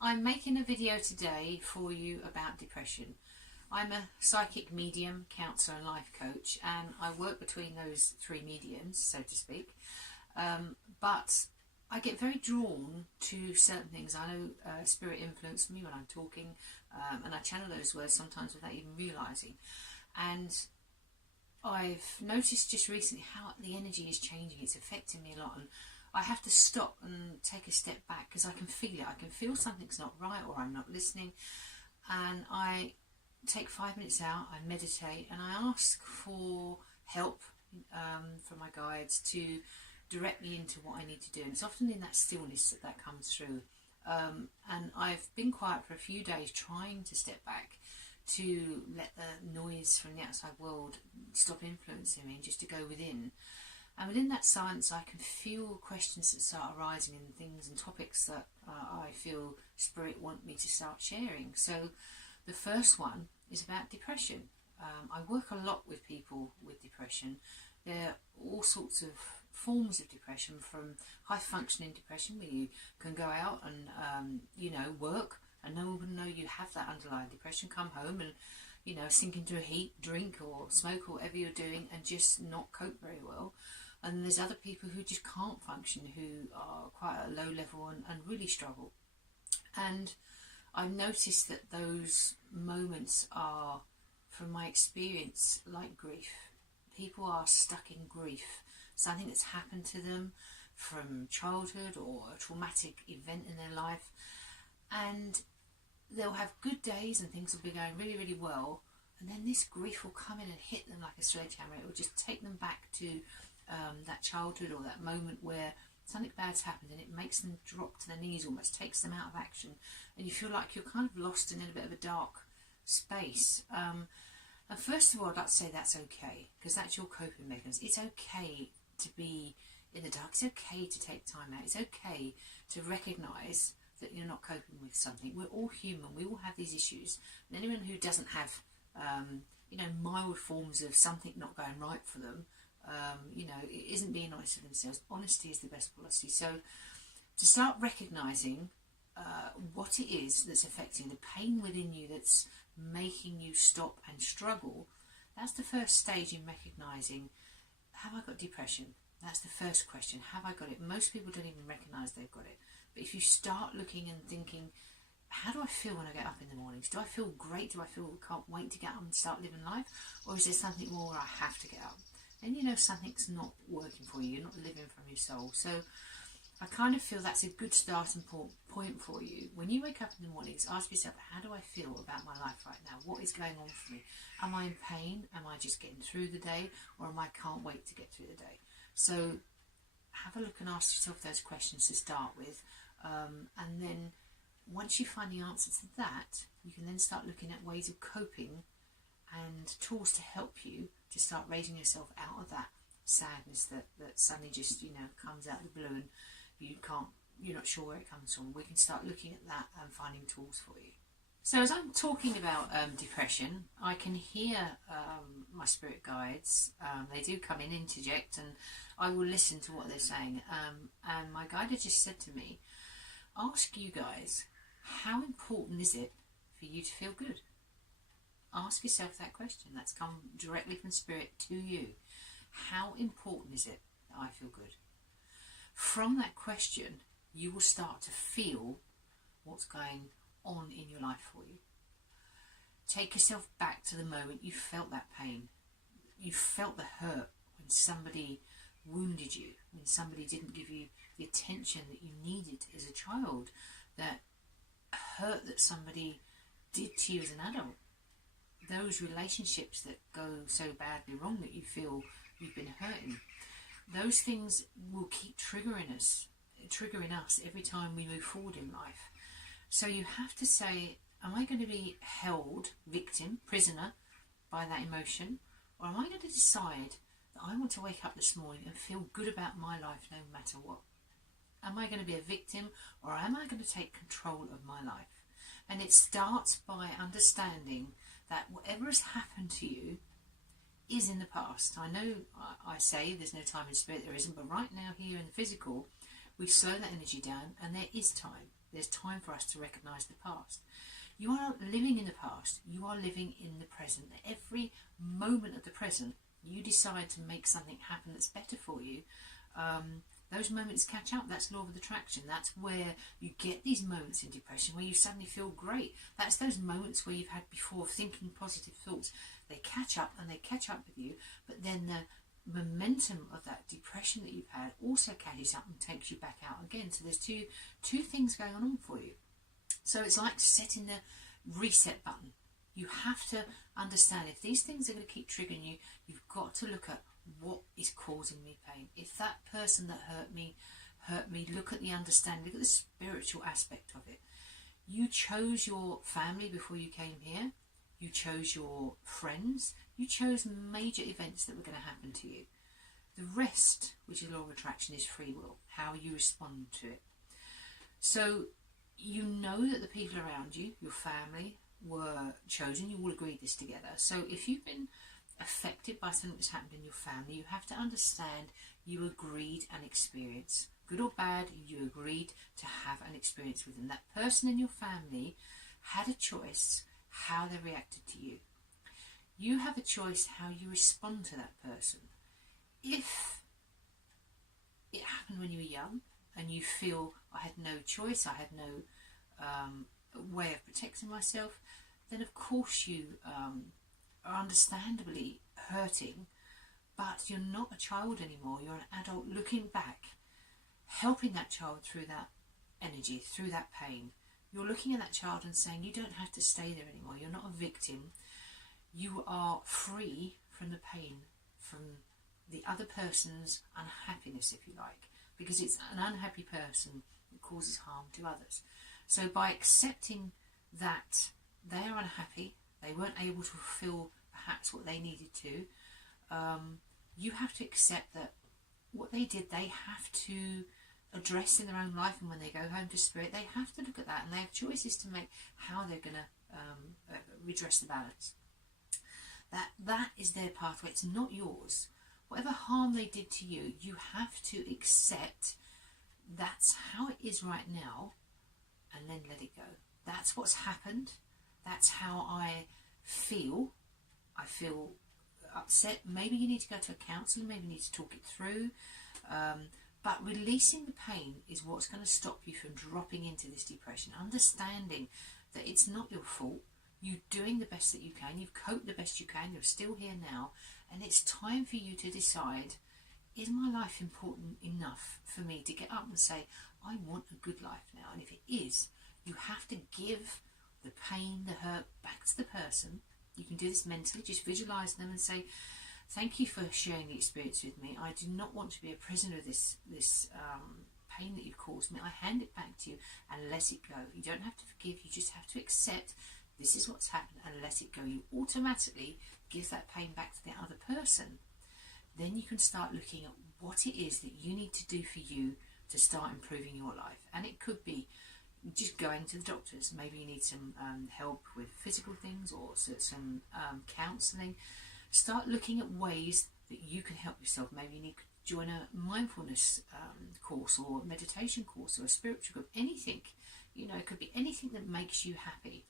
I'm making a video today for you about depression. I'm a psychic medium, counsellor and life coach, and I work between those three mediums, so to speak. But I get very drawn to certain things. I know spirit influences me when I'm talking, and I channel those words sometimes without even realising. And I've noticed just recently how the energy is changing. It's affecting me a lot, and I have to stop and take a step back because I can feel it. I can feel something's not right, or I'm not listening, and I take 5 minutes out, I meditate, and I ask for help from my guides to direct me into what I need to do. And it's often in that stillness that comes through. And I've been quiet for a few days, trying to step back to let the noise from the outside world stop influencing me and just to go within. And within that silence, I can feel questions that start arising in things and topics that I feel Spirit want me to start sharing. So the first one is about depression. I work a lot with people with depression. There are all sorts of forms of depression, from high functioning depression where you can go out and work and no one will know you have that underlying depression, come home and sink into a heat, drink or smoke or whatever you're doing and just not cope very well. And there's other people who just can't function, who are quite at a low level and really struggle. And I've noticed that those moments are, from my experience, like grief. People are stuck in grief, something that's happened to them from childhood or a traumatic event in their life, and they'll have good days and things will be going really, really well, and then this grief will come in and hit them like a sledgehammer. It will just take them back to that childhood or that moment where something bad's happened, and it makes them drop to their knees, almost takes them out of action, and you feel like you're kind of lost in a bit of a dark space. And first of all, I'd like to say that's okay, because that's your coping mechanism. It's okay to be in the dark. It's okay to take time out. It's okay to recognise that you're not coping with something. We're all human. We all have these issues. And anyone who doesn't have, mild forms of something not going right for them, it isn't being honest with themselves. Honesty is the best policy. So to start recognising what it is that's affecting the pain within you, that's making you stop and struggle, that's the first stage in recognising, have I got depression? That's the first question. Have I got it? Most people don't even recognise they've got it. But if you start looking and thinking, how do I feel when I get up in the mornings? Do I feel great? Do I feel can't wait to get up and start living life? Or is there something more where I have to get up? And something's not working for you. You're not living from your soul. So I kind of feel that's a good starting point for you. When you wake up in the mornings, ask yourself, how do I feel about my life right now? What is going on for me? Am I in pain? Am I just getting through the day? Or am I can't wait to get through the day? So have a look and ask yourself those questions to start with. And then once you find the answer to that, you can then start looking at ways of coping and tools to help you to start raising yourself out of that sadness that suddenly just comes out of the blue and you're not sure where it comes from. We can start looking at that and finding tools for you. So as I'm talking about depression, I can hear my spirit guides. They do come in, interject, and I will listen to what they're saying. And my guide has just said to me, ask you guys, how important is it for you to feel good? Ask yourself that question. That's come directly from Spirit to you. How important is it that I feel good? From that question, you will start to feel what's going on in your life for you. Take yourself back to the moment you felt that pain. You felt the hurt when somebody wounded you, when somebody didn't give you the attention that you needed as a child, that hurt that somebody did to you as an adult. Those relationships that go so badly wrong that you feel you've been hurting. Those things will keep triggering us every time we move forward in life. So you have to say, am I going to be held victim, prisoner by that emotion? Or am I going to decide that I want to wake up this morning and feel good about my life no matter what? Am I going to be a victim, or am I going to take control of my life? And it starts by understanding that whatever has happened to you is in the past. I know I say there's no time in spirit, there isn't, but right now here in the physical, we slow that energy down and there is time. there's time for us to recognise the past. You are not living in the past, you are living in the present. Every moment of the present, you decide to make something happen that's better for you. Those moments catch up. That's law of attraction. That's where you get these moments in depression where you suddenly feel great. That's those moments where you've had before thinking positive thoughts. They catch up and they catch up with you, but then the momentum of that depression that you've had also catches up and takes you back out again. So there's two things going on for you. So it's like setting the reset button. You have to understand if these things are going to keep triggering you, you've got to look at what is causing me pain. If that person that hurt me, look at the understanding, look at the spiritual aspect of it. You chose your family before you came here. You chose your friends. You chose major events that were going to happen to you. The rest, which is law of attraction, is free will, how you respond to it. So you know that the people around you, your family, were chosen. You all agreed this together. So if you've been affected by something that's happened in your family, you have to understand you agreed an experience. Good or bad, you agreed to have an experience with them. That person in your family had a choice how they reacted to you. You have a choice how you respond to that person. If it happened when you were young and you feel I had no choice, I had no way of protecting myself, then of course you are understandably hurting, but you're not a child anymore. You're an adult looking back, helping that child through that energy, through that pain. You're looking at that child and saying you don't have to stay there anymore. You're not a victim. You are free from the pain, from the other person's unhappiness, if you like, because it's an unhappy person that causes harm to others. So by accepting that they are unhappy, they weren't able to fulfill perhaps what they needed to, you have to accept that what they did, they have to address in their own life, and when they go home to spirit, they have to look at that and they have choices to make how they're going to redress the balance. That is their pathway. It's not yours. Whatever harm they did to you, you have to accept that's how it is right now, and then let it go. That's what's happened. That's how I feel. I feel upset. Maybe you need to go to a counsellor. Maybe you need to talk it through. But releasing the pain is what's going to stop you from dropping into this depression. Understanding that it's not your fault. You're doing the best that you can. You've coped the best you can. You're still here now. And it's time for you to decide, is my life important enough for me to get up and say, I want a good life now? And if it is, you have to give the pain, the hurt back to the person. You can do this mentally. Just visualise them and say, thank you for sharing the experience with me. I do not want to be a prisoner of this pain that you've caused me. I hand it back to you and let it go. You don't have to forgive. You just have to accept this is what's happened and let it go. You automatically give that pain back to the other person. Then you can start looking at what it is that you need to do for you to start improving your life. And it could be just going to the doctors. Maybe you need some help with physical things or some counselling. Start looking at ways that you can help yourself. Maybe you need to join a mindfulness course or meditation course or a spiritual group. Anything, it could be anything that makes you happy.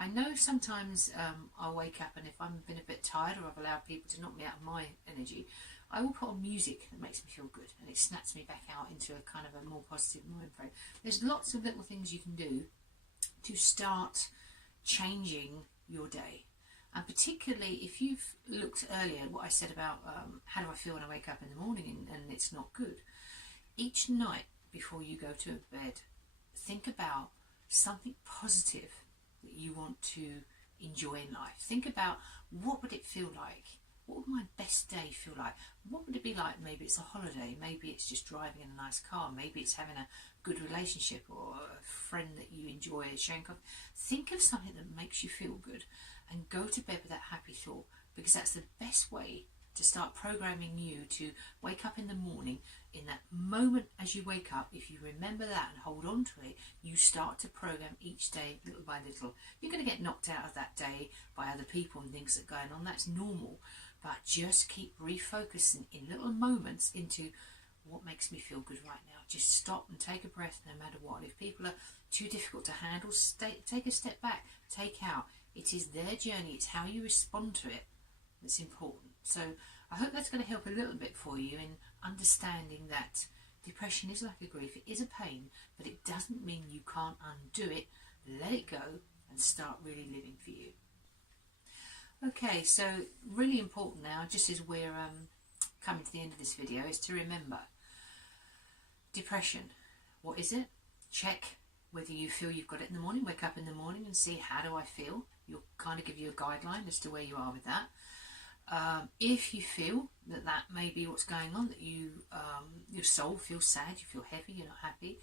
I know sometimes I'll wake up and if I've been a bit tired or I've allowed people to knock me out of my energy, I will put on music that makes me feel good and it snaps me back out into a kind of a more positive mind frame. There's lots of little things you can do to start changing your day. And particularly if you've looked earlier at what I said about how do I feel when I wake up in the morning and it's not good. Each night before you go to bed, think about something positive that you want to enjoy in life. Think about what would it feel like? What would my best day feel like? What would it be like? Maybe it's a holiday. Maybe it's just driving in a nice car. Maybe it's having a good relationship or a friend that you enjoy sharing coffee. Think of something that makes you feel good and go to bed with that happy thought, because that's the best way to start programming you to wake up in the morning. In that moment as you wake up, if you remember that and hold on to it, you start to program each day little by little. You're going to get knocked out of that day by other people and things that are going on. That's normal. But just keep refocusing in little moments into what makes me feel good right now. Just stop and take a breath no matter what. If people are too difficult to handle, take a step back, take out. It is their journey, it's how you respond to it that's important. So I hope that's going to help a little bit for you in understanding that depression is like a grief. It is a pain, but it doesn't mean you can't undo it. Let it go and start really living for you. Okay, so really important now, just as we're coming to the end of this video, is to remember depression. What is it? Check whether you feel you've got it in the morning. Wake up in the morning and see, how do I feel? You'll kind of give you a guideline as to where you are with that. If you feel that may be what's going on, that your soul feels sad, you feel heavy, you're not happy,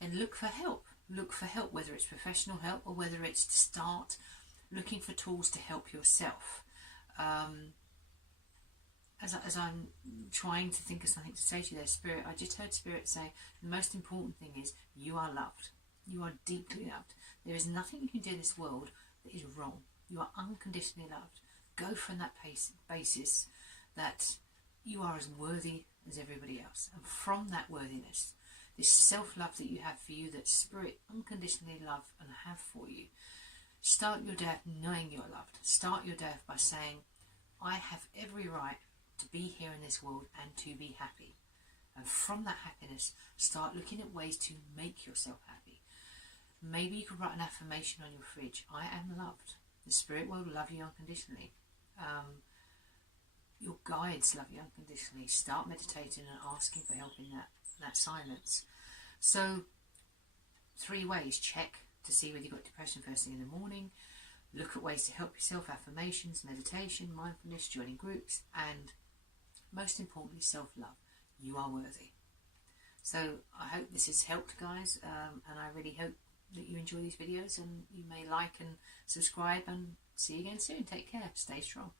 then look for help. Look for help, whether it's professional help or whether it's to start looking for tools to help yourself. As I'm trying to think of something to say to you there, Spirit, I just heard Spirit say, the most important thing is you are loved. You are deeply loved. There is nothing you can do in this world that is wrong. You are unconditionally loved. Go from that basis that you are as worthy as everybody else. And from that worthiness, this self-love that you have for you, that Spirit unconditionally love and have for you, start your day knowing you're loved. Start your day by saying, I have every right to be here in this world and to be happy. And from that happiness, start looking at ways to make yourself happy. Maybe you could write an affirmation on your fridge. I am loved. The Spirit will love you unconditionally. Your guides love you unconditionally. Start meditating and asking for help in that silence. So 3 ways. Check to see whether you've got depression first thing in the morning. Look at ways to help yourself, affirmations, meditation, mindfulness, joining groups, and most importantly, self-love. You are worthy. So I hope this has helped, guys, and I really hope that you enjoy these videos, and you may like and subscribe, and see you again soon. Take care. Stay strong.